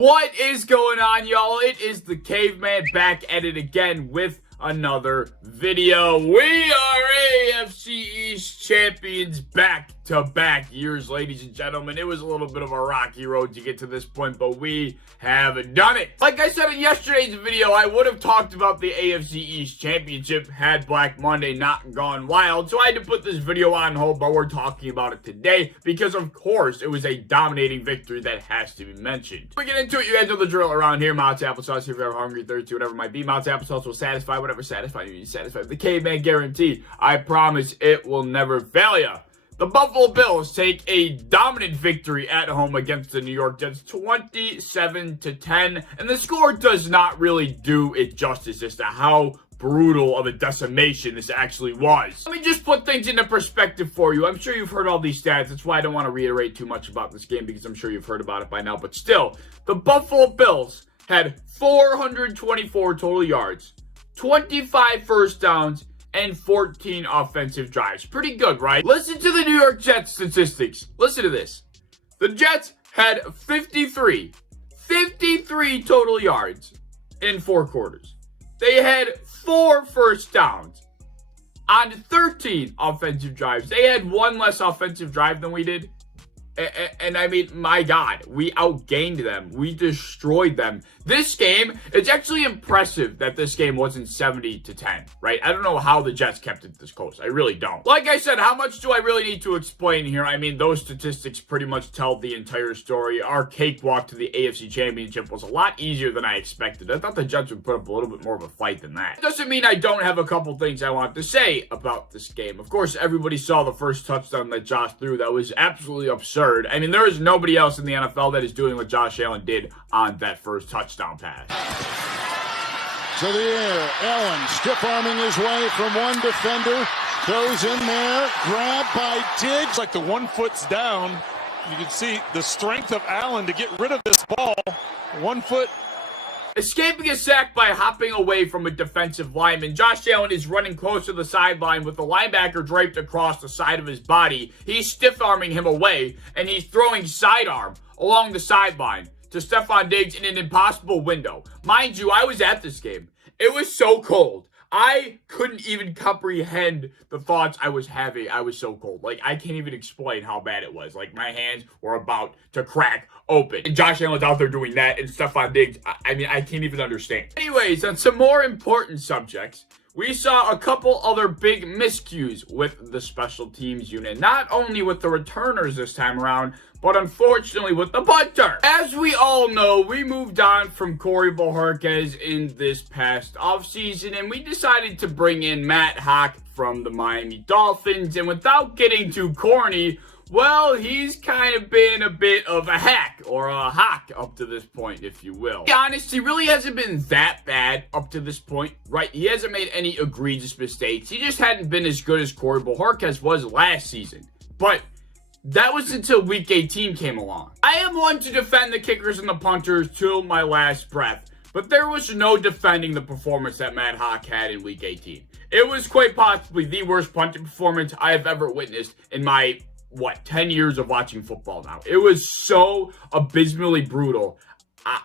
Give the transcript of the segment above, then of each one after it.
What is going on, y'all? It is the Caveman back at it again with another video. We are AFC East Champions back-to-back years, ladies and gentlemen. It was a little bit of a rocky road to get to this point, but we have done it. Like I said in yesterday's video, I would have talked about the AFC East Championship had Black Monday not gone wild, so I had to put this video on hold, but we're talking about it today because, of course, it was a dominating victory that has to be mentioned. We get into it, you guys know the drill around here. Mott's applesauce, if you're ever hungry, thirsty, whatever it might be. Mott's applesauce will satisfy whatever satisfies you. Satisfy the Caveman guarantee. I promise it will never fail you. The Buffalo Bills take a dominant victory at home against the New York Jets, 27-10, and the score does not really do it justice as to how brutal of a decimation this actually was. Let me just put things into perspective for you. I'm sure you've heard all these stats. That's why I don't want to reiterate too much about this game because I'm sure you've heard about it by now. But still, the Buffalo Bills had 424 total yards, 25 first downs, and 14 offensive drives. Pretty good, right? Listen to the New York Jets statistics. Listen to this. The Jets had 53 total yards in 4 quarters. They had 4 first downs on 13 offensive drives. They had 1 less offensive drive than we did. And I mean, my God, we outgained them. We destroyed them. This game, it's actually impressive that this game wasn't 70-10, right? I don't know how the Jets kept it this close. I really don't. Like I said, how much do I really need to explain here? I mean, those statistics pretty much tell the entire story. Our cakewalk to the AFC Championship was a lot easier than I expected. I thought the Jets would put up a little bit more of a fight than that. It doesn't mean I don't have a couple things I want to say about this game. Of course, everybody saw the first touchdown that Josh threw. That was absolutely absurd. I mean, there is nobody else in the NFL that is doing what Josh Allen did on that first touchdown pass. To the air, Allen stiff-arming his way from one defender, goes in there, grabbed by Diggs. Like the 1 foot's down, you can see the strength of Allen to get rid of this ball. 1 foot. Escaping a sack by hopping away from a defensive lineman, Josh Allen is running close to the sideline with the linebacker draped across the side of his body. He's stiff-arming him away, and he's throwing sidearm along the sideline to Stephon Diggs in an impossible window. Mind you, I was at this game. It was so cold. I couldn't even comprehend the thoughts I was having. I was so cold. Like, I can't even explain how bad it was. Like, my hands were about to crack open. And Josh Allen's out there doing that, and Stephon Diggs, I mean, I can't even understand. Anyways, on some more important subjects, we saw a couple other big miscues with the special teams unit. Not only with the returners this time around, but unfortunately with the punter. As we all know, we moved on from Corey Bojorquez in this past offseason, and we decided to bring in Matt Haack from the Miami Dolphins. And without getting too corny, well, he's kind of been a bit of a hack, or a hawk up to this point, if you will. To be honest, he really hasn't been that bad up to this point, right? He hasn't made any egregious mistakes. He just hadn't been as good as Corey Bojorquez was last season. But that was until Week 18 came along. I am one to defend the kickers and the punters till my last breath, but there was no defending the performance that Matt Haack had in Week 18. It was quite possibly the worst punting performance I have ever witnessed in my 10 years of watching football now. It was so abysmally brutal.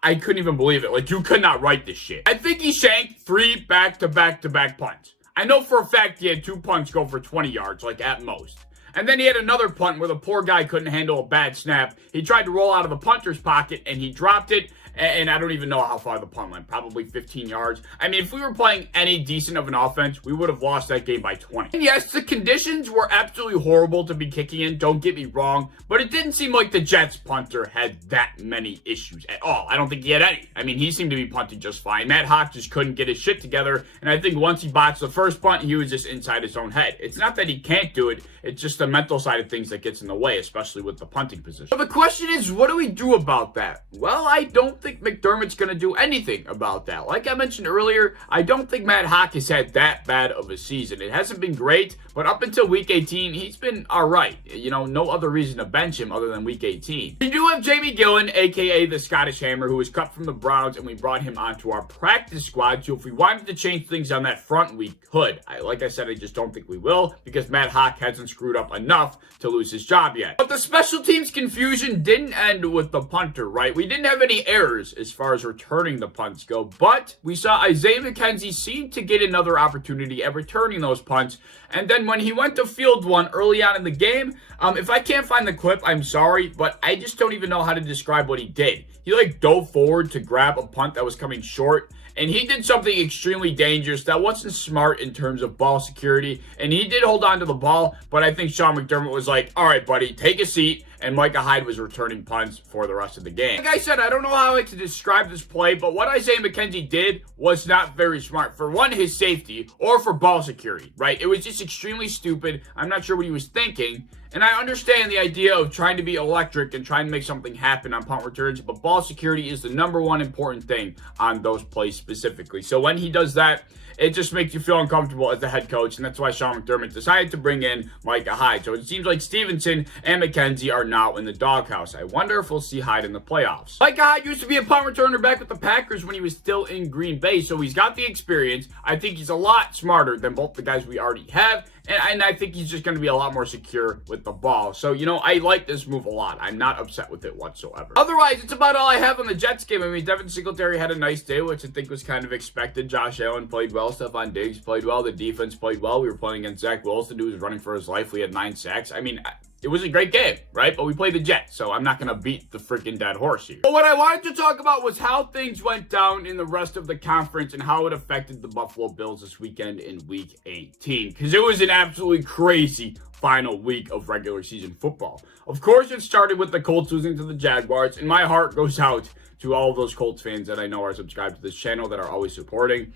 I couldn't even believe it. Like, you could not write this shit. I think he shanked 3 back-to-back-to-back punts. I know for a fact he had 2 punts go for 20 yards, like at most. And then he had another punt where the poor guy couldn't handle a bad snap. He tried to roll out of the punter's pocket and he dropped it. And I don't even know how far the punt went. Probably 15 yards. I mean, if we were playing any decent of an offense, we would have lost that game by 20. And yes, the conditions were absolutely horrible to be kicking in. Don't get me wrong. But it didn't seem like the Jets punter had that many issues at all. I don't think he had any. I mean, he seemed to be punting just fine. Matt Haack just couldn't get his shit together. And I think once he botched the first punt, he was just inside his own head. It's not that he can't do it. It's just the mental side of things that gets in the way, especially with the punting position. But the question is, what do we do about that? Well, I don't think McDermott's going to do anything about that. Like I mentioned earlier, I don't think Matt Haack has had that bad of a season. It hasn't been great, but up until Week 18, he's been all right. You know, no other reason to bench him other than Week 18. We do have Jamie Gillen, a.k.a. the Scottish Hammer, who was cut from the Browns, and we brought him onto our practice squad. So if we wanted to change things on that front, we could. Like I said, I just don't think we will, because Matt Haack hasn't screwed up enough to lose his job yet. But the special teams confusion didn't end with the punter, right? We didn't have any errors starters as far as returning the punts go, but we saw Isaiah McKenzie seem to get another opportunity at returning those punts. And then when he went to field one early on in the game, if I can't find the clip, I'm sorry, but I just don't even know how to describe what he did. He dove forward to grab a punt that was coming short, and he did something extremely dangerous that wasn't smart in terms of ball security. And he did hold on to the ball, but I think Sean McDermott was like, all right, buddy, take a seat. And Micah Hyde was returning punts for the rest of the game. Like I said, I don't know how I like to describe this play, but what Isaiah McKenzie did was not very smart. For one, his safety, or for ball security, right? It was just extremely stupid. I'm not sure what he was thinking. And I understand the idea of trying to be electric and trying to make something happen on punt returns, but ball security is the number one important thing on those plays specifically. So when he does that, it just makes you feel uncomfortable as the head coach, and that's why Sean McDermott decided to bring in Micah Hyde. So it seems like Stevenson and McKenzie are now in the doghouse. I wonder if we'll see Hyde in the playoffs. Micah Hyde used to be a punt returner back with the Packers when he was still in Green Bay, so he's got the experience. I think he's a lot smarter than both the guys we already have, and I think he's just going to be a lot more secure with the ball. So, I like this move a lot. I'm not upset with it whatsoever. Otherwise, it's about all I have on the Jets game. I mean, Devin Singletary had a nice day, which I think was kind of expected. Josh Allen played well. Stephon Diggs played well. The defense played well. We were playing against Zach Wilson, who was running for his life. We had 9 sacks. I mean, it was a great game, right? But we played the Jets, so I'm not going to beat the freaking dead horse here. But what I wanted to talk about was how things went down in the rest of the conference and how it affected the Buffalo Bills this weekend in Week 18. Because it was an absolutely crazy final week of regular season football. Of course, it started with the Colts losing to the Jaguars, and my heart goes out to all of those Colts fans that I know are subscribed to this channel that are always supporting.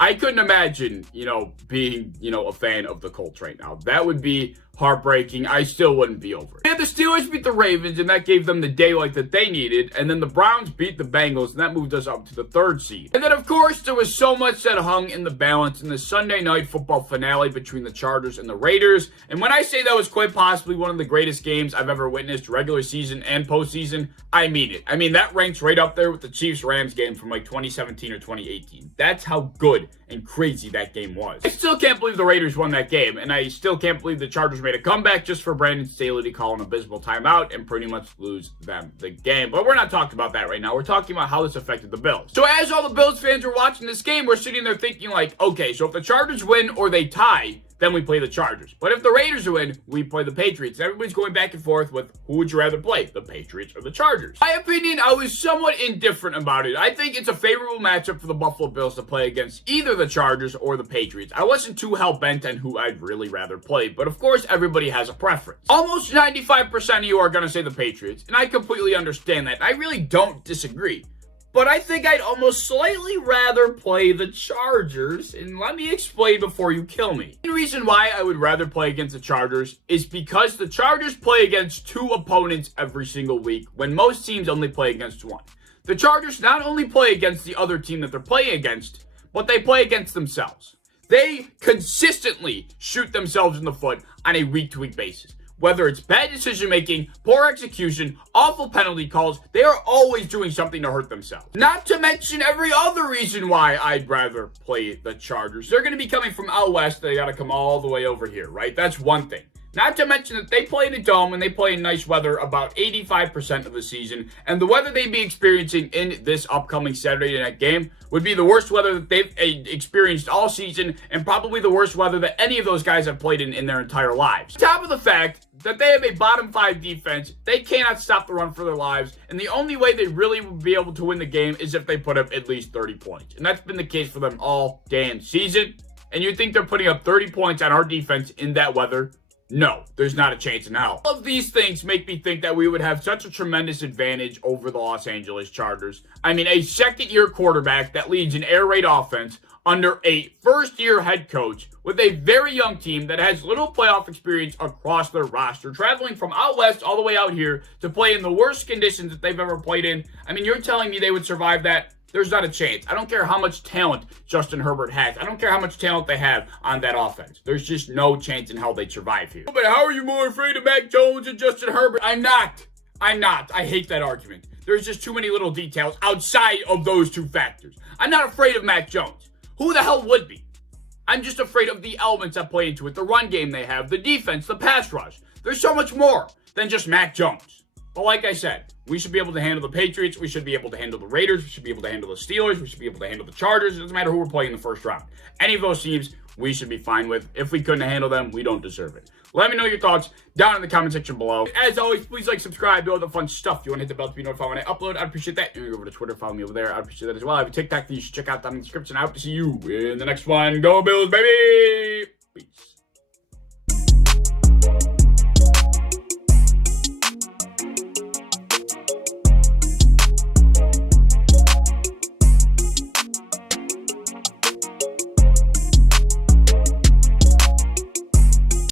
I couldn't imagine, being, a fan of the Colts right now. That would be heartbreaking. I still wouldn't be over it. And the Steelers beat the Ravens, and that gave them the daylight that they needed. And then the Browns beat the Bengals, and that moved us up to the 3rd seed. And then, of course, there was so much that hung in the balance in the Sunday night football finale between the Chargers and the Raiders. And when I say that was quite possibly one of the greatest games I've ever witnessed, regular season and postseason, I mean it. I mean, that ranks right up there with the Chiefs-Rams game from 2017 or 2018. That's how good and crazy that game was. I still can't believe the Raiders won that game, and I still can't believe the Chargers made a comeback just for Brandon Staley to call an abysmal timeout and pretty much lose them the game. But we're not talking about that right now. We're talking about how this affected the Bills. So as all the Bills fans were watching this game, we're sitting there thinking okay, so if the Chargers win or they tie, then we play the Chargers. But if the Raiders win, we play the Patriots. Everybody's going back and forth with who would you rather play, the Patriots or the Chargers? My opinion, I was somewhat indifferent about it. I think it's a favorable matchup for the Buffalo Bills to play against either the Chargers or the Patriots. I wasn't too hell-bent on who I'd really rather play, but of course, everybody has a preference. Almost 95% of you are going to say the Patriots, and I completely understand that. I really don't disagree. But I think I'd almost slightly rather play the Chargers, and let me explain before you kill me. The reason why I would rather play against the Chargers is because the Chargers play against 2 opponents every single week, when most teams only play against 1. The Chargers not only play against the other team that they're playing against, but they play against themselves. They consistently shoot themselves in the foot on a week-to-week basis. Whether it's bad decision-making, poor execution, awful penalty calls, they are always doing something to hurt themselves. Not to mention every other reason why I'd rather play the Chargers. They're going to be coming from out west. They got to come all the way over here, right? That's one thing. Not to mention that they play in a dome and they play in nice weather about 85% of the season. And the weather they'd be experiencing in this upcoming Saturday night game would be the worst weather that they've experienced all season and probably the worst weather that any of those guys have played in their entire lives. On top of the fact that they have a bottom 5 defense, they cannot stop the run for their lives, and the only way they really will be able to win the game is if they put up at least 30 points. And that's been the case for them all damn season. And you think they're putting up 30 points on our defense in that weather? No, there's not a chance in hell. All of these things make me think that we would have such a tremendous advantage over the Los Angeles Chargers. I mean, a second-year quarterback that leads an air raid offense under a first-year head coach with a very young team that has little playoff experience across their roster, traveling from out west all the way out here to play in the worst conditions that they've ever played in. I mean, you're telling me they would survive that? There's not a chance. I don't care how much talent Justin Herbert has. I don't care how much talent they have on that offense. There's just no chance in hell they'd survive here. But how are you more afraid of Mac Jones and Justin Herbert? I'm not. I hate that argument. There's just too many little details outside of those 2 factors. I'm not afraid of Mac Jones. Who the hell would be? I'm just afraid of the elements that play into it. The run game they have, the defense, the pass rush. There's so much more than just Mac Jones. But like I said, we should be able to handle the Patriots. We should be able to handle the Raiders. We should be able to handle the Steelers. We should be able to handle the Chargers. It doesn't matter who we're playing in the first round. Any of those teams, we should be fine with. If we couldn't handle them, we don't deserve it. Let me know your thoughts down in the comment section below. As always, please like, subscribe, do all the fun stuff. If you want to hit the bell to be notified when I upload, I'd appreciate that. You can go over to Twitter, follow me over there. I'd appreciate that as well. I have a TikTok that you should check out down in the description. I hope to see you in the next one. Go Bills, baby! Peace.